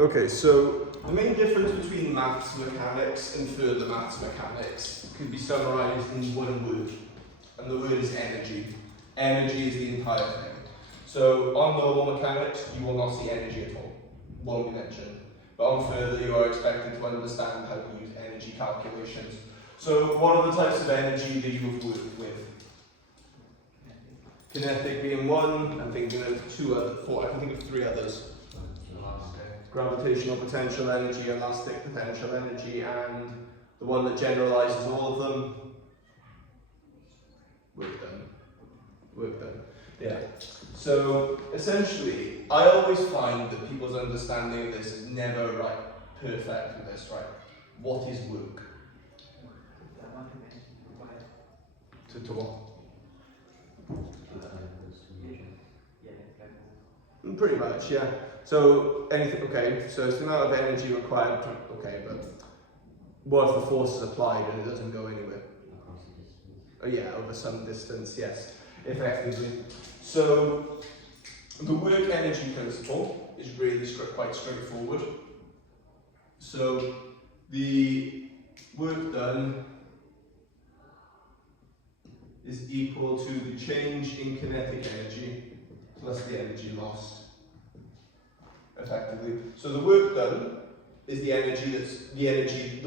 Okay, so the main difference between maths mechanics and further maths mechanics can be summarised in one word, and the word is energy. Energy is the entire thing. So on normal mechanics, you will not see energy at all, won't be mentioned. But on further, you are expected to understand how to use energy calculations. So what are the types of energy that you have worked with? Kinetic being one, I'm thinking of four, I can think of three others. Gravitational potential energy, elastic potential energy, and the one that generalizes all of them. Work done. Work done. Yeah. So essentially, I always find that people's understanding of this is never perfect with this, right? What is work? To what? Pretty much, yeah. So anything, okay, so it's the amount of energy required, okay, but what if the force is applied and it doesn't go anywhere? Oh yeah, over some distance, yes, effectively. So the work energy principle is really quite straightforward. So the work done is equal to the change in kinetic energy plus the energy lost, effectively. So the work done is the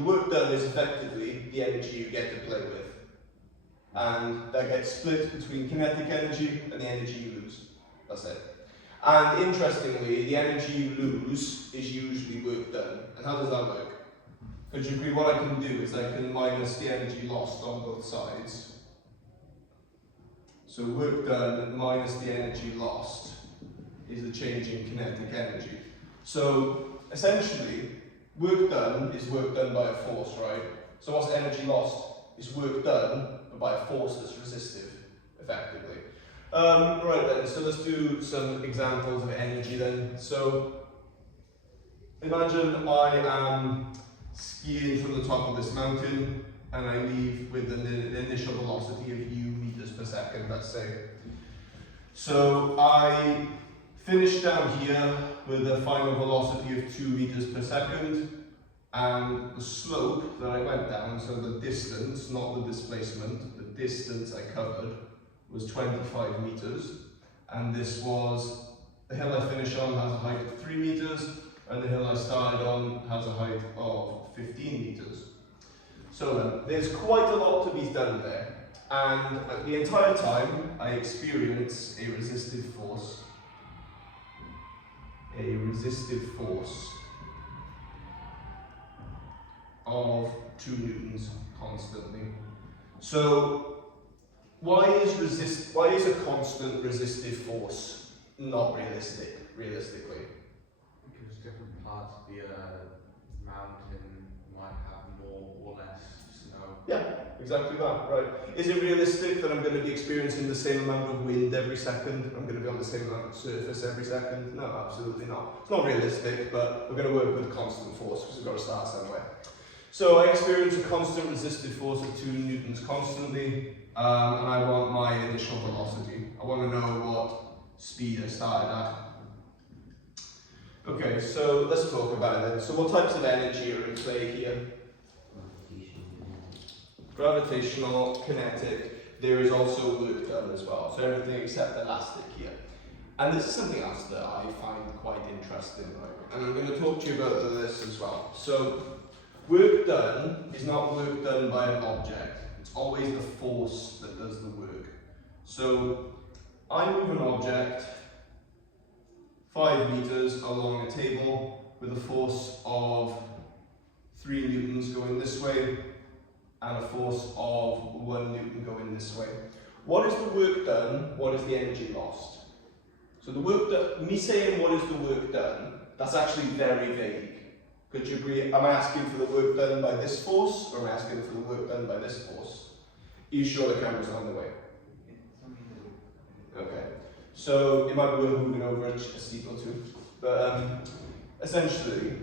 work done is effectively the energy you get to play with. And that gets split between kinetic energy and the energy you lose. That's it. And interestingly, the energy you lose is usually work done. And how does that work? Could you agree what I can do is I can minus the energy lost on both sides. So work done minus the energy lost is the change in kinetic energy. So essentially, work done is work done by a force, right? So what's energy lost? It's work done but by a force that's resistive, effectively. Right then, so let's do some examples of energy then. So imagine I am skiing from the top of this mountain and I leave with an initial velocity of u meters per second, let's say. So I finish down here with a final velocity of 2 meters per second, and the slope that I went down, so the distance, not the displacement, the distance I covered was 25 meters, and this was, the hill I finished on has a height of 3 meters, and the hill I started on has a height of 15 meters. So then, there's quite a lot to be done there, and the entire time I experience a resistive force of 2 newtons constantly. So why is a constant resistive force not realistically? Because different parts of the mountain might have more or less snow. Yeah, exactly that, right. Is it realistic that I'm going to be experiencing the same amount of wind every second? I'm going to be on the same amount of surface every second? No, absolutely not. It's not realistic, but we're going to work with a constant force because we've got to start somewhere. So I experience a constant resistive force of 2 newtons constantly, and I want my initial velocity. I want to know what speed I started at. Okay, so let's talk about it then. So what types of energy are in play here? Gravitational, kinetic, there is also work done as well, so everything except elastic here. And this is something else that I find quite interesting, right? And I'm going to talk to you about this as well. So, work done is not work done by an object, it's always the force that does the work. So, I move an object 5 meters along a table with a force of 3 newtons going this way, and a force of 1 newton going this way. What is the work done? What is the energy lost? So the work done, me saying what is the work done, that's actually very vague. Could you agree? Am I asking for the work done by this force, or am I asking for the work done by this force? Are you sure the camera's on the way? Okay. So it might be worth moving over a seat or two. But essentially,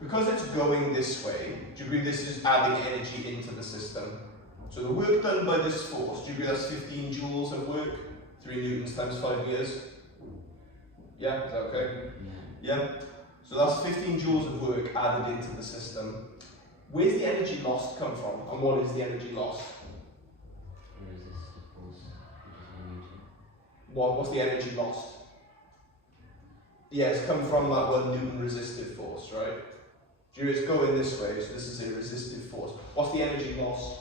because it's going this way, do you agree this is adding energy into the system? So the work done by this force, do you agree that's 15 joules of work? 3 newtons times 5 years? Yeah, is that okay? Yeah. So that's 15 joules of work added into the system. Where's the energy lost come from? And what is the energy lost? Resistive force, What's the energy lost? Yeah, it's come from that one Newton resistive force, right? It's going this way, so this is a resistive force. What's the energy lost?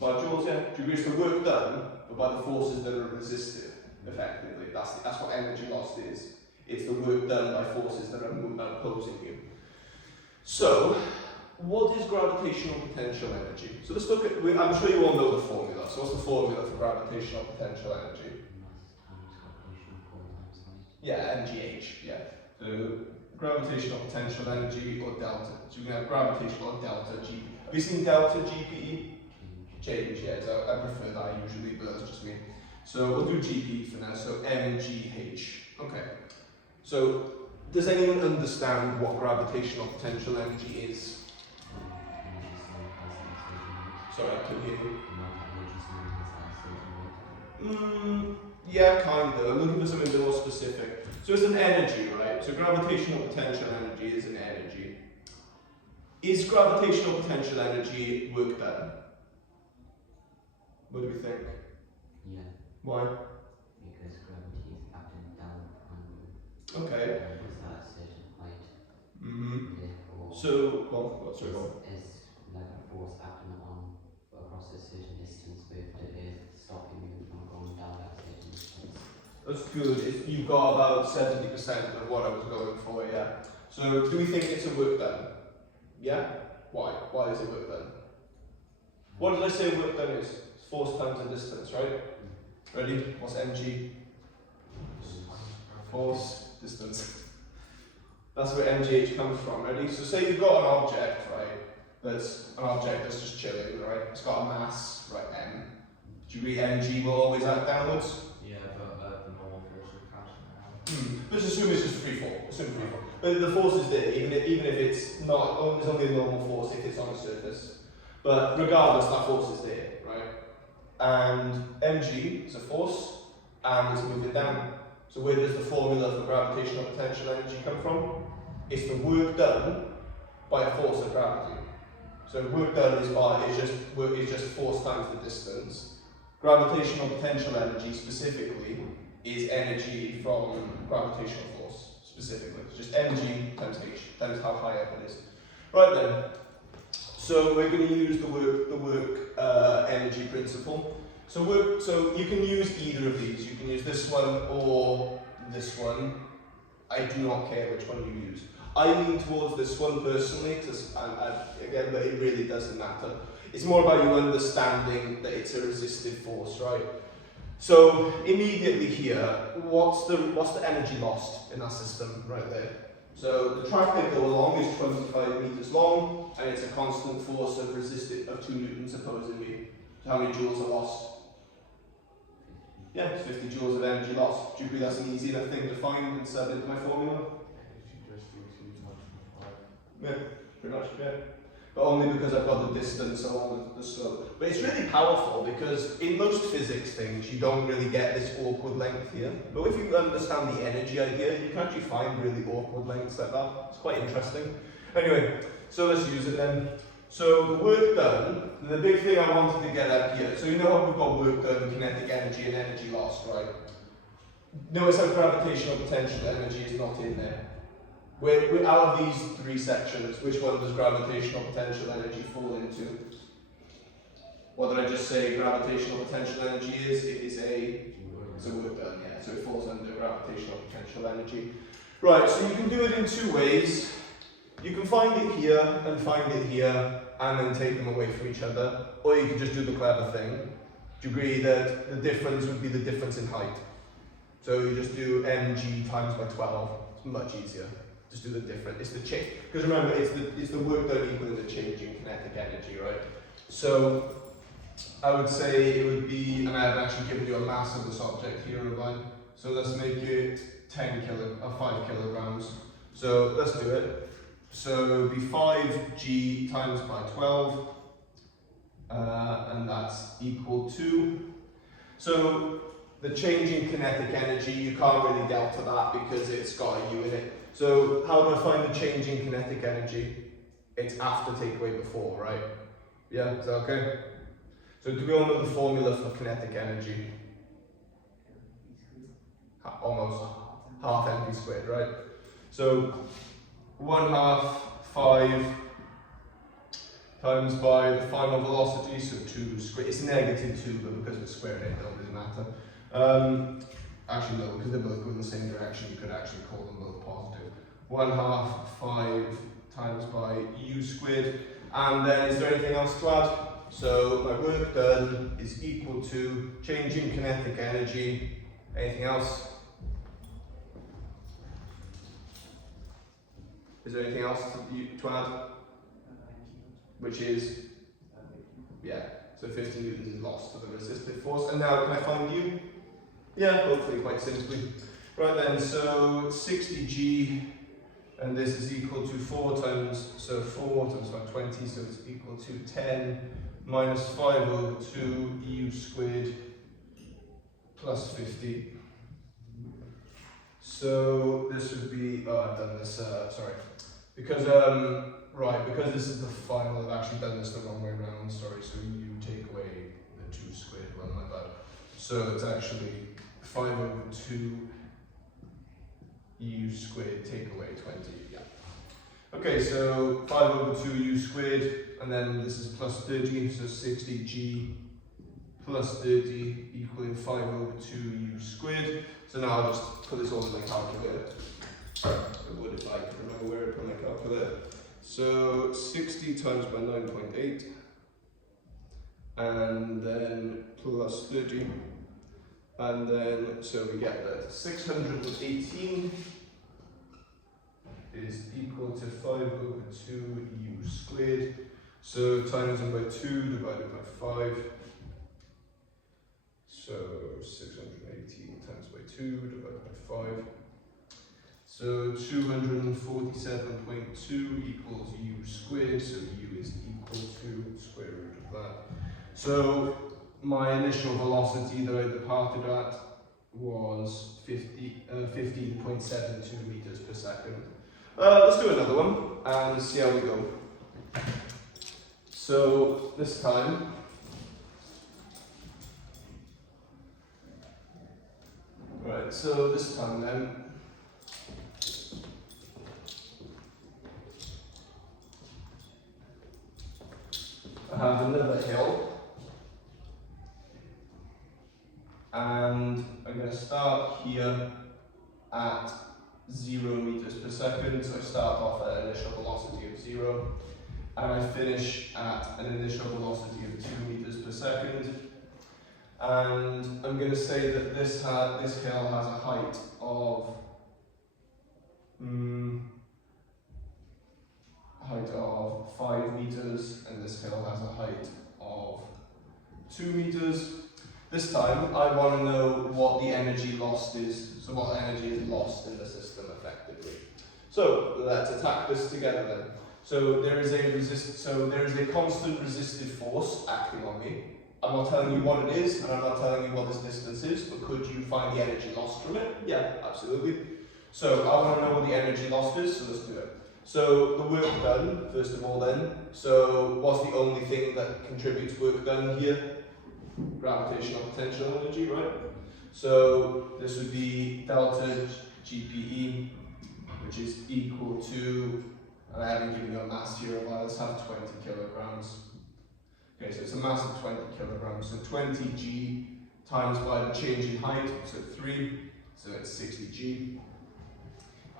5 joules, yeah. It's the work done, but by the forces that are resistive, effectively. That's what energy lost is. It's the work done by forces that are opposing you. So, what is gravitational potential energy? So let's look at, I'm sure you all know the formula. So what's the formula for gravitational potential energy? Yeah, MGH, yeah. So gravitational potential energy or delta. So we can have gravitational or delta G. Have you seen delta GPE? Change, yeah, so I prefer that usually, but that's just me. So we'll do GP for now, so MGH. Okay. So does anyone understand what gravitational potential energy is? Sorry, I couldn't hear you. Yeah, kind of. I'm looking for something a bit more specific. So it's an energy, right? So gravitational potential energy is an energy. Is gravitational potential energy work done? What do we think? Yeah. Why? Because gravity is up and down Okay. and is at a certain height. Therefore, So, well, what's your goal? is like a force acting on across a certain distance with the earth stopping you from going down that certain distance. That's good. You've got about 70% of what I was going for, yeah. So, do we think it's a work done? Yeah? Why? Why is it work done? What did I say work done is? It's force times the distance, right? Ready? What's mg? Force, distance. That's where mgh comes from, ready? So say you've got an object, right? That's an object that's just chilling, right? It's got a mass, right, m. Do you agree mg will always act downwards? Yeah, but the normal force will cancel out. Let's assume it's just free fall. Assume free fall. But the force is there, even if it's not, it's only a normal force if it's on a surface. But regardless, that force is there, right? And mg is a force, and it's moving down. So where does the formula for gravitational potential energy come from? It's the work done by a force of gravity. So work done is just force times the distance. Gravitational potential energy specifically is energy from gravitational force, specifically. It's just mg times h, times how high up it is. Right then, so we're going to use the work energy principle. So you can use either of these. You can use this one or this one. I do not care which one you use. I lean towards this one personally, again, but it really doesn't matter. It's more about you understanding that it's a resistive force, right? So immediately here, what's the energy lost in that system right there? So the track they go along is 25 meters long, and it's a constant force of 2 newtons opposing me. So how many joules are lost? Yeah, it's 50 joules of energy lost. Do you agree that's an easy enough thing to find and sub into my formula? Yeah, pretty much, yeah. But only because I've got the distance along the slope. But it's really powerful because in most physics things you don't really get this awkward length here. But if you understand the energy idea, you can actually find really awkward lengths like that. It's quite interesting. Anyway, so let's use it then. So the work done, the big thing I wanted to get at here, so you know how we've got work done, kinetic energy and energy lost, right? Notice how gravitational potential energy is not in there. We're out of these 3 sections, which one does gravitational potential energy fall into? What did I just say gravitational potential energy is? It's a work done, yeah, so it falls under gravitational potential energy. Right, so you can do it in 2 ways. You can find it here and find it here, and then take them away from each other, or you can just do the clever thing. Do you agree that the difference would be the difference in height? So you just do mg times by 12, it's much easier. Just do the difference, it's the change. Because remember, it's the work done equal to the change in kinetic energy, right? So I would say it would be, and I haven't actually given you a mass of this object here, have I? So let's make it 5 kilograms. So let's do it. So it would be 5g times by 12, and that's equal to, so the change in kinetic energy, you can't really delta that because it's got a u in it. So how do I find the change in kinetic energy? It's after take away before, right? Yeah, is that okay? So do we all know the formula for kinetic energy? Almost half mv squared, right? So 1/2 5 times by the final velocity, so 2 squared. It's -2, but because it's squaring it, it doesn't matter. Actually no, because they're both going the same direction, you could actually call them both positive. 1/2 5 times by u squared. And then is there anything else to add? So my work done is equal to change in kinetic energy. Anything else? Is there anything else to add? Which is, yeah, so 50 newtons is lost to the resistive force. And now can I find u? Yeah, hopefully quite simply. Right then, so 60g, and this is equal to 4 times, so 4 times by 20, so it's equal to 10 minus 5 over 2 u squared plus 50. So this would be, oh, I've done this, sorry. Because, right, because this is the final, I've actually done this the wrong way around, sorry. So you take away the 2 squared one, my bad. So it's actually 5 over 2 u squared take away 20, yeah. Okay, so 5 over 2 u squared, and then this is plus 30, so 60g plus 30 equaling 5 over 2 u squared. So now I'll just put this all in my calculator. I would if I could remember where to put my calculator. So 60 times by 9.8, and then plus 30, and then so we get that 618 is equal to 5 over 2 u squared. So times them by 2 divided by 5. So 618 times by 2 divided by 5. So 247.2 equals u squared, so u is equal to square root of that. So my initial velocity that I departed at was 15.72 meters per second. Let's do another one and see how we go. So this time, right, so this time then, I have another hill, and I'm going to start here at 0 meters per second. So I start off at an initial velocity of 0, and I finish at an initial velocity of 2 meters per second. And I'm going to say that this hill has a height of 5 meters, and this hill has a height of 2 meters. This time I want to know what the energy lost is, so what energy is lost in the system effectively. So let's attack this together then. So there is a constant resistive force acting on me. I'm not telling you what it is, and I'm not telling you what this distance is, but could you find the energy lost from it? Yeah, absolutely. So I want to know what the energy lost is, so let's do it. So the work done, first of all then, so what's the only thing that contributes work done here? Gravitational potential energy, right? So this would be delta GPE, which is equal to, and I haven't given you a mass here, let's have 20 kilograms. Okay, so it's a mass of 20 kilograms, so 20g times by the change in height, so 3, so it's 60g.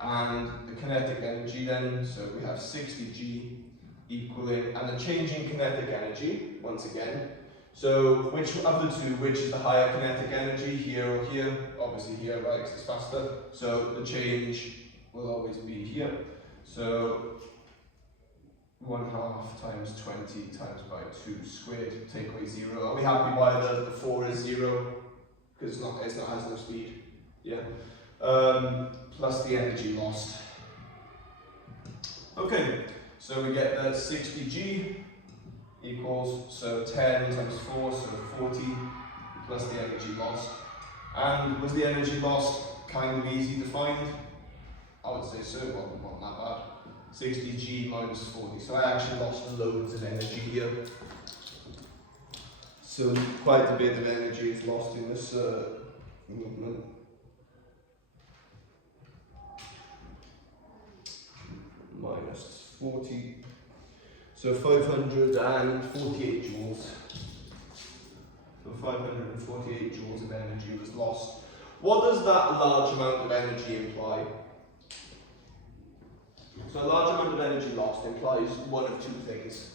And the kinetic energy then, so we have 60g equaling, and the change in kinetic energy, once again, so which of the two, which is the higher kinetic energy, here or here? Obviously here, right, because it's faster, so the change will always be here. So 1/2 times 20 times by 2 squared, take away 0. Are we happy why the 4 is 0? Because it's not has no speed. Yeah. Plus the energy lost. Okay, so we get that 60g equals, so 10 times 4, so 40, plus the energy lost. And was the energy lost kind of easy to find? I would say so, not that bad. 60G minus 40, so I actually lost loads of energy here. So quite a bit of energy is lost in this movement. Minus 40, so 548 joules. So 548 joules of energy was lost. What does that large amount of energy imply? So a large amount of energy lost implies one of two things.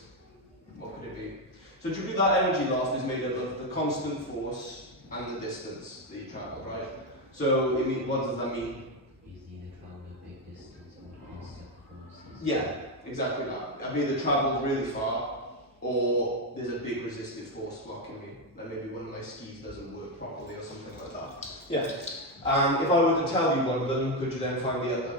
What could it be? So typically that energy lost is made up of the constant force and the distance that you travel, right? So what does that mean? You've either travelled a big distance or constant forces. Yeah, exactly that. I've either travelled really far or there's a big resistive force blocking me. Like maybe one of my skis doesn't work properly or something like that. Yeah. And if I were to tell you one of them, could you then find the other?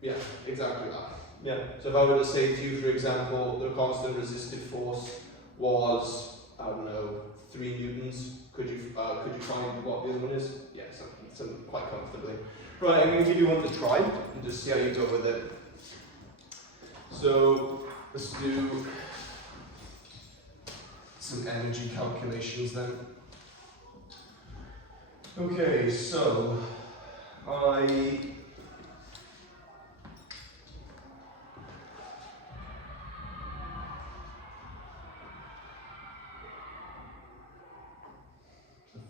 Yeah, exactly that. Yeah. So if I were to say to you, for example, the constant resistive force was, I don't know, 3 newtons, could you find what the other one is? Yeah, some quite comfortably. Right, I'm going to give you one to try and just see how you go with it. So let's do some energy calculations then. Okay, so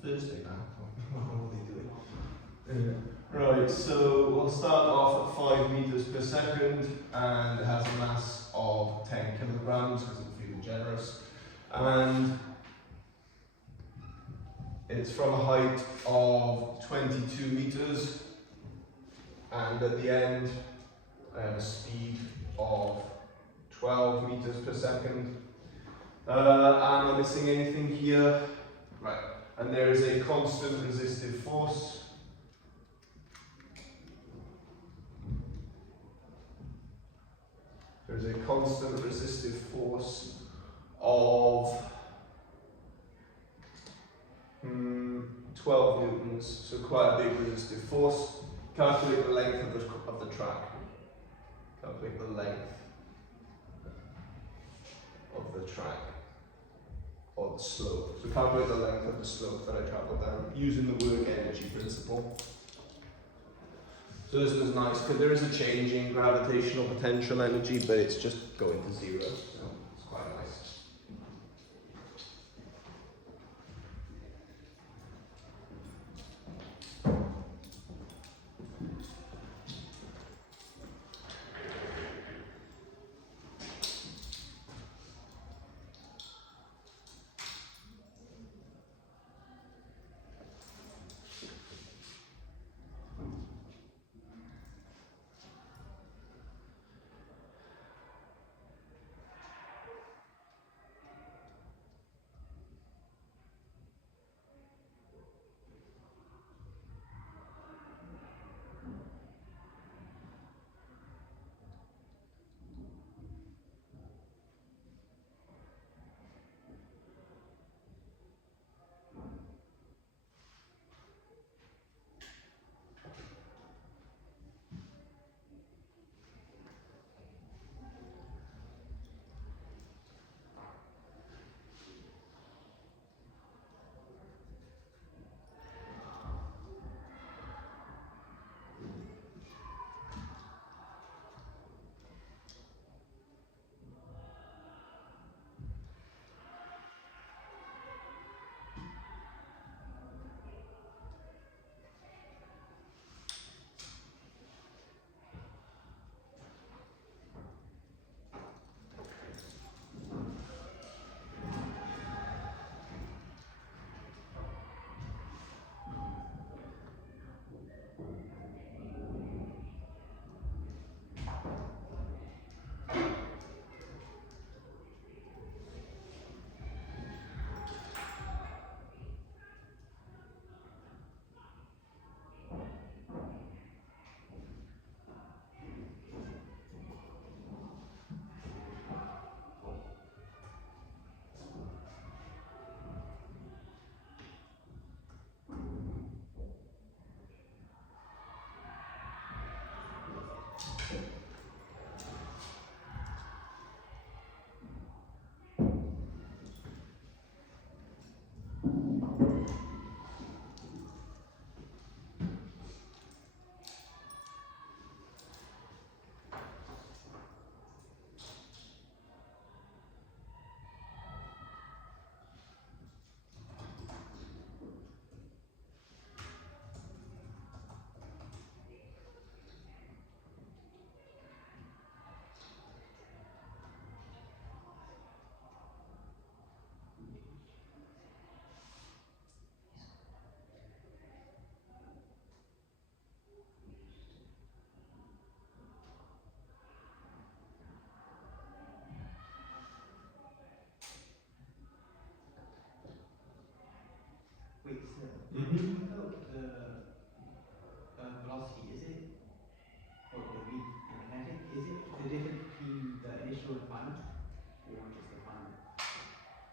Thursday now. What are they doing? Right, so we'll start off at 5 meters per second, and it has a mass of 10 kilograms because I'm feeling generous, and it's from a height of 22 meters, and at the end I have a speed of 12 meters per second. Am I missing anything here? Right. And there is a constant resistive force. There's a constant resistive force of 12 newtons, so quite a big resistive force. Calculate the length of the track. Calculate the length of the track. Or the slope. So calculate the length of the slope that I travelled down using the work energy principle. So this was nice because there is a change in gravitational potential energy, but it's just going to 0. So it's quite nice.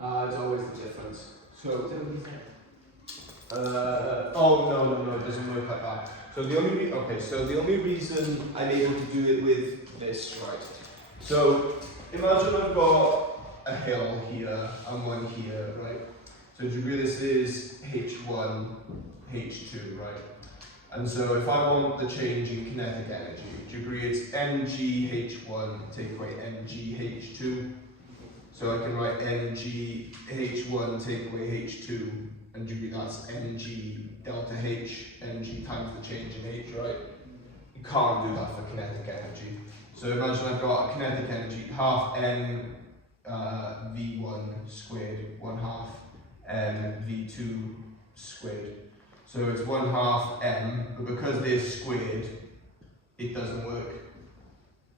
It's always the difference. So, So we said oh no, it doesn't work like that. So the only reason I'm able to do it with this, right? So imagine I've got a hill here and one here, right? So degree this is H1, H2, right? And so if I want the change in kinetic energy, degree it's mgh1 take away mgh2. So I can write mgh1 take away h2, and degree that's mg delta h, mg times the change in h, right? You can't do that for kinetic energy. So imagine I've got a kinetic energy half m v1 squared, 1/2 m v2 squared. So it's 1/2 m, but because they're squared, it doesn't work.